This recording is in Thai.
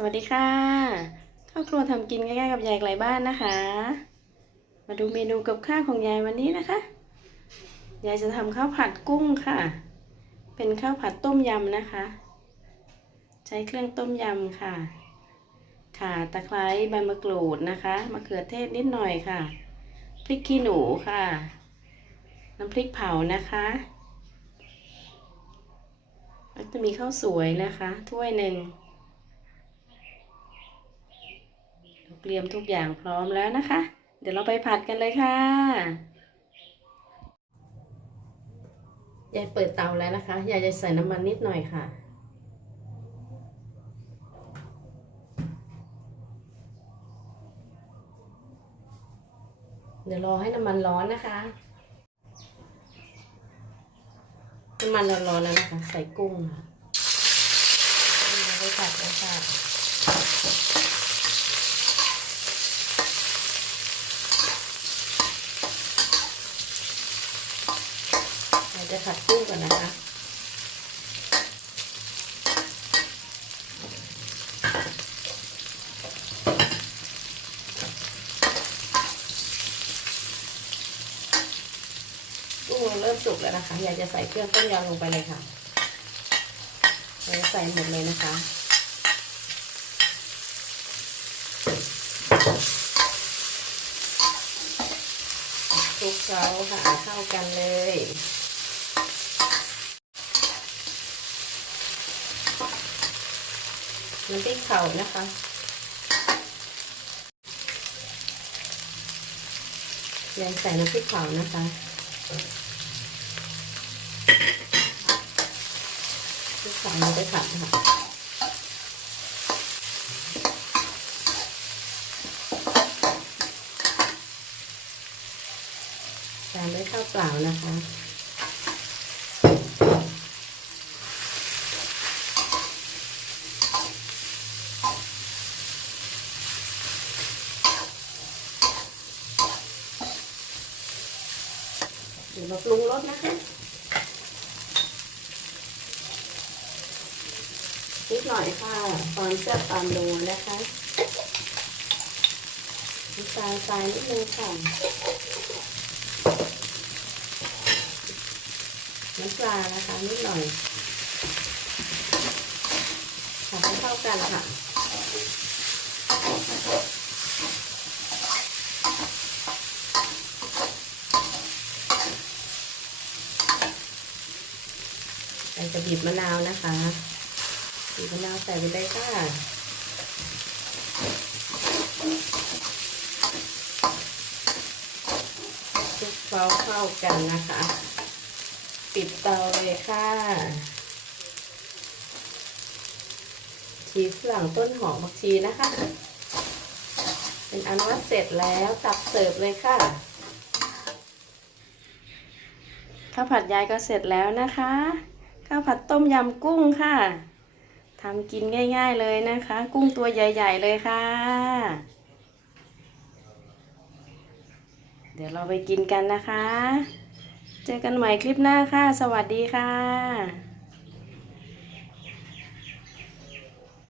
สวัสดีค่ะครอบครัวทำกินง่ายๆกับยายไกลบ้านนะคะ มาดูเมนูกับข้าวของยายวันนี้นะคะ ยายจะทำข้าวผัดกุ้งค่ะ เป็นข้าวผัดต้มยำนะคะ ใช้เครื่องต้มยำค่ะ ข่าตะไคร้ใบมะกรูดนะคะมะเขือเทศนิดหน่อยค่ะพริกขี้หนูค่ะ น้ำพริกเผานะคะแล้วจะมีข้าวสวยนะคะ ถ้วยหนึ่ง เตรียมทุกอย่างพร้อมแล้วนะคะ เดี๋ยวเราไปผัดกันเลยค่ะยายเปิดเตาแล้วนะคะยายจะใส่น้ำมันนิดหน่อยค่ะ เดี๋ยวรอให้น้ำมันร้อนนะคะ น้ำมันเราร้อนแล้วนะคะ ใส่กุ้งค่ะเราไปผัดเลยค่ะ เรา จะผัดกุ้งก่อนนะคะกุ้งเริ่มสุกแล้วนะคะ อยากจะใส่เครื่องต้มยำลงไปเลยค่ะใส่หมดเลยนะคะคลุกเคล้าค่ะเข้ากันเลย น้ำพริกเผานะคะ ยังใส่น้ำพริกเผานะคะพริกเผาเราไปผัดค่ะตามด้วยข้าวเปล่านะคะ ดี๋ยวเราปรุงรสนะคะนิดหน่อยค่ะความแซ่บตามโลนะคะน้ำตาลทรายนิดนึงค่ะน้ำปลานะคะนิดหน่อยผัดให้เข้ากันค่ะ เราจะบีบมะนาวนะคะบีบมะนาวใส่ไปเลยค่ะคลุกเคล้าเข้ากันนะคะ ปิดเตาเลยค่ะชีฝรั่งต้นหอมผักชีนะคะ เป็นอันว่าเสร็จแล้วตักเสิร์ฟเลยค่ะข้าวผัดยายก็เสร็จแล้วนะคะ ข้าวผัดต้มยำกุ้งค่ะทำกินง่ายๆเลยนะคะ กุ้งตัวใหญ่ๆเลยค่ะ เดี๋ยวเราไปกินกันนะคะ เจอกันใหม่คลิปหน้าค่ะ สวัสดีค่ะ